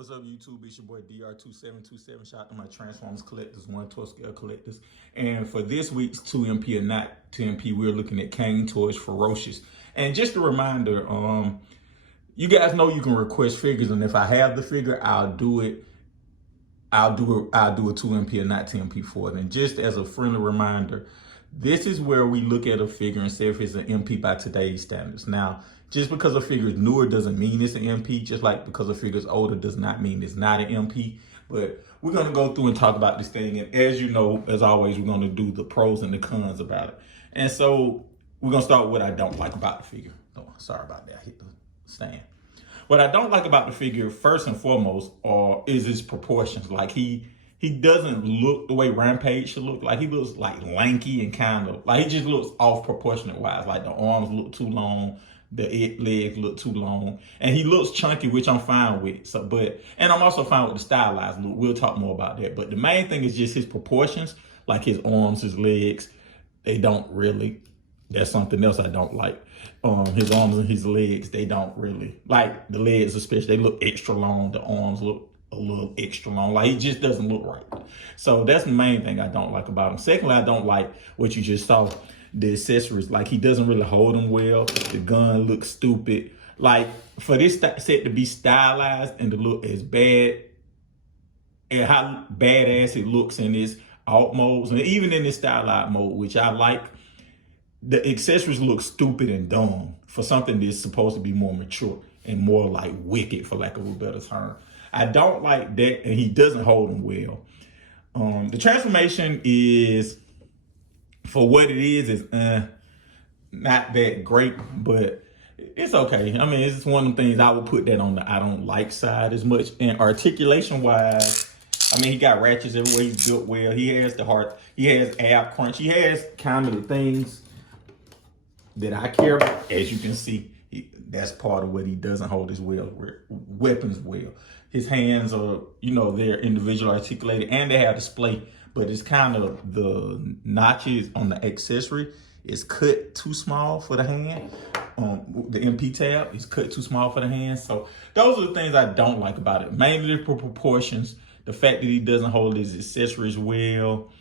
What's up, YouTube? It's your boy DR2727. Shout out to my Transformers collectors, one toy scale collectors. And for this week's 2MP or not 10MP, we're looking at Cang Toys Ferocious. And just a reminder, you guys know you can request figures, and if I have the figure, I'll do it. I'll do a 2MP or not 10MP for it. And just as a friendly reminder, this is where we look at a figure and say if it's an MP by today's standards. Now, just because a figure is newer doesn't mean it's an MP, just like because a figure is older does not mean it's not an MP. But we're going to go through and talk about this thing. And as you know, as always, we're going to do the pros and the cons about it. And so we're going to start with what I don't like about the figure. Oh, sorry about that. I hit the stand. What I don't like about the figure, first and foremost, is his proportions. Like he doesn't look the way Rampage should look. Like he looks like lanky and kind of like he just looks off proportionate wise. Like the arms look too long, the legs look too long, and he looks chunky, which I'm fine with. So, and I'm also fine with the stylized look. We'll talk more about that. But the main thing is just his proportions, like his arms, his legs. They don't really. That's something else I don't like. His arms and his legs, they don't really like the legs, especially. They look extra long. The arms look a little extra long. Like, he just doesn't look right. So that's the main thing I don't like about him. Secondly, I don't like what you just saw, the accessories. Like, he doesn't really hold them well. The gun looks stupid. Like, for this set to be stylized and to look as bad, and how badass it looks in his alt modes, and even in this stylized mode, which I like, the accessories look stupid and dumb for something that's supposed to be more mature and more like wicked, for lack of a better term. I don't like that, and he doesn't hold them well. The transformation is, for what it is not that great, but it's okay. I mean, it's one of the things I would put that on the I don't like side as much. And articulation wise, I mean, he got ratchets everywhere. He's built well. He has the heart. He has ab crunch. He has kind of the things that I care about. As you can see, that's part of what he doesn't hold his weapons well. His hands are, they're individually articulated and they have display, but it's kind of the notches on the accessory is cut too small for the hand. The MP tab is cut too small for the hand. So those are the things I don't like about it. Mainly the proportions, the fact that he doesn't hold his accessories well.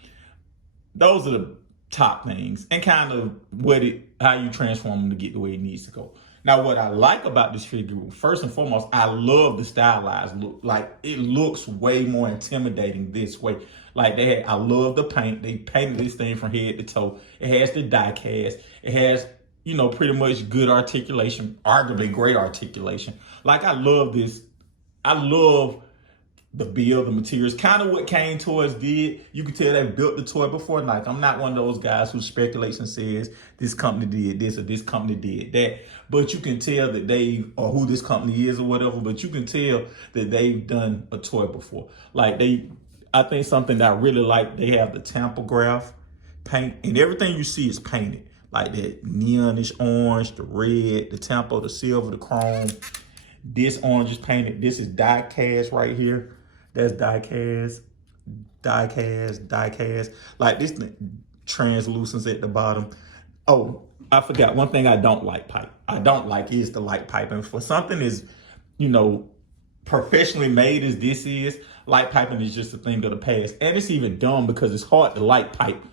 Those are the top things, and kind of how you transform him to get the way it needs to go. Now, what I like about this figure, first and foremost, I love the stylized look. Like, it looks way more intimidating this way. Like, I love the paint. They painted this thing from head to toe. It has the die cast. It has, pretty much good articulation, arguably great articulation. Like, I love this. I love the build, the materials, kind of what Cang Toys did. You can tell they built the toy before. Like, I'm not one of those guys who speculates and says this company did this or this company did that. But you can tell that or who this company is or whatever, but you can tell that they've done a toy before. Like, I think something that I really like, they have the tampograph paint, and everything you see is painted. Like that neonish orange, the red, the tempo, the silver, the chrome. This orange is painted. This is die cast right here. That's die cast, die cast, die cast. Like, this translucence at the bottom. Oh, I forgot one thing I don't like pipe. I don't like is the light piping. For something as, professionally made as this is, light piping is just a thing of the past. And it's even dumb because it's hard to light pipe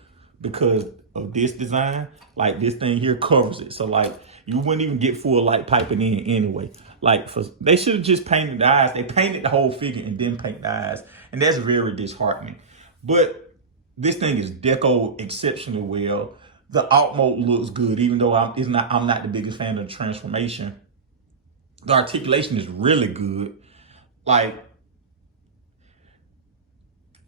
because of this design. Like, this thing here covers it. So, like, you wouldn't even get full light piping in anyway. Like, they should have just painted the eyes. They painted the whole figure and didn't paint the eyes. And that's very disheartening. But this thing is decoed exceptionally well. The alt mode looks good, even though I'm not the biggest fan of the transformation. The articulation is really good. Like,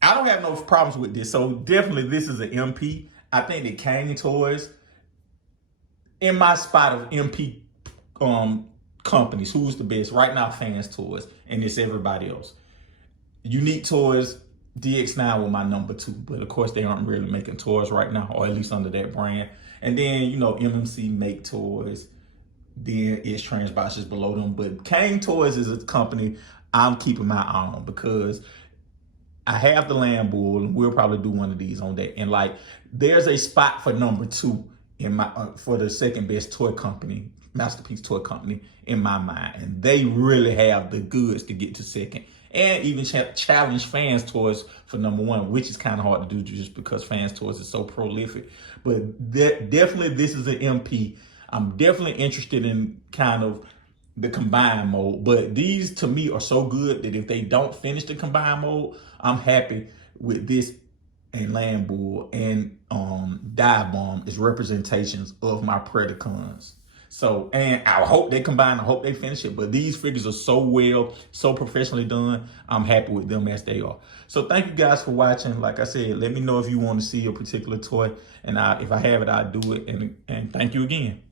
I don't have no problems with this. So definitely this is an MP. I think that Cang Toys, in my spot of MP companies, who's the best right now? Fans Toys, and it's everybody else. Unique Toys, DX9 was my number 2, but of course they aren't really making toys right now, or at least under that brand. And then MMC make toys, then x-transbots is below them. But Cang Toys is a company I'm keeping my eye on because I have the Land Bull, and we'll probably do one of these on that. And like, there's a spot for number 2 in my for the second best toy company, masterpiece toy company in my mind, and they really have the goods to get to second. and even challenge fans toys for number one, which is kind of hard to do just because fans toys is so prolific. But definitely this is an MP. I'm definitely interested in kind of the combined mode, but these to me are so good that if they don't finish the combined mode, I'm happy with this and Land Bull and Dive Bomb as representations of my Predacons. So, and I hope they combine, I hope they finish it, but these figures are so well, so professionally done. I'm happy with them as they are. So thank you guys for watching. Like I said, let me know if you want to see a particular toy, and if I have it, I'll do it. And thank you again.